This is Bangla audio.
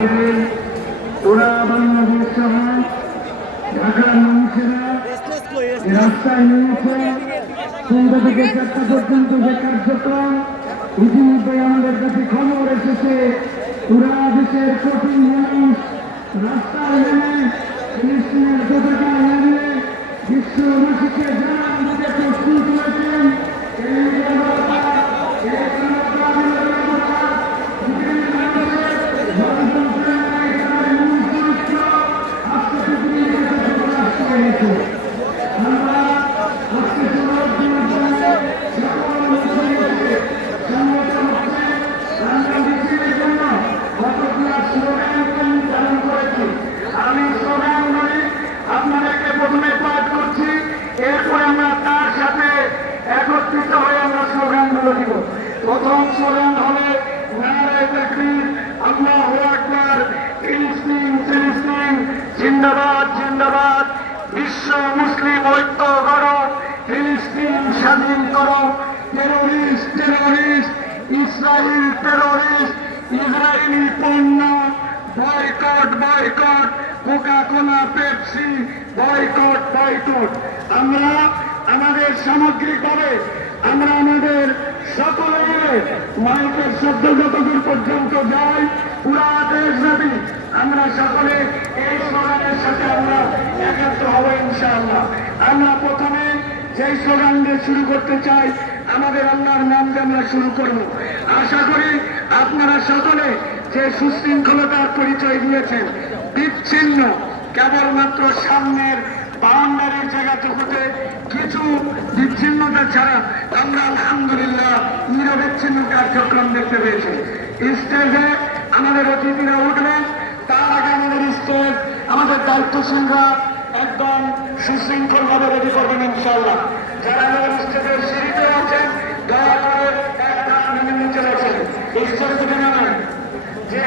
ওরা বাংলাদেশ সহ ঢাকার মানুষেরা রাস্তায় নেমেছে। 3টা থেকে 4টা পর্যন্ত যে কার্যক্রম, ইতিমধ্যে আমাদের কাছে খবর এসেছে পুরা দেশের কঠিন মানুষ রাস্তায় নেমে ফিলিস্তিনের পতাকা নেমে বিশ্ববাসীকে জানান দিতে প্রস্তুত হয়েছেন। আমি স্লোগান বলি, আপনাদেরকে প্রথমে পাঠ করছি, এরপরে আমরা তার সাথে একত্রিত হয়ে আমরা স্লোগানগুলো দিব। প্রথম স্লোগান হবে নারায়ে তাকবীর, আল্লাহু আকবার, ফিলিস্তিন ফিলিস্তিন জিন্দাবাদ জিন্দাবাদ, বিশ্ব মুসলিম ঐক্য গড়ো, ফিলিস্তিন স্বাধীন করো, terrorist terrorist Israel terrorist, Israeli পণ্য boycott boycott, Coca Cola Pepsi boycott boycott. আমরা আমাদের সামগ্রিকভাবে আমরা আমাদের সকলে মিলে মাইকের শব্দ যতদূর পর্যন্ত যাই পুরা দেশব্যাপী আমরা সকলে এই স্লোগানের সাথে আমরা একাত্ম হব ইনশাআল্লাহ। আমরা প্রথমে যেই স্লোগান দিয়ে শুরু করতে চাই, আমাদের আল্লাহর নাম দিয়ে আমরা শুরু করব। আশা করি আপনারা সকলে যে সুশৃঙ্খলতার পরিচয় দিয়েছেন, বিচ্ছিন্ন কেবলমাত্র সামনের বাউন্ডারির জায়গাটুকুতে কিছু বিচ্ছিন্নতা ছাড়া আমরা আলহামদুলিল্লাহ নিরবিচ্ছিন্ন কার্যক্রম দেখতে পেয়েছি। স্টেজে আমাদের অতিথিরা উঠবেন, তার আগে আমাদের স্টেজ আমাদের দায়িত্বশীলরা একদম সুশৃঙ্খলভাবে রেডি করবেন ইনশাআল্লাহ। যারা আমাদের স্টেজের সিঁড়িতে আছেন দয়া করে এক ধাপ নেমে নিচে আছেন, স্টেজ থেকে নামেন। যে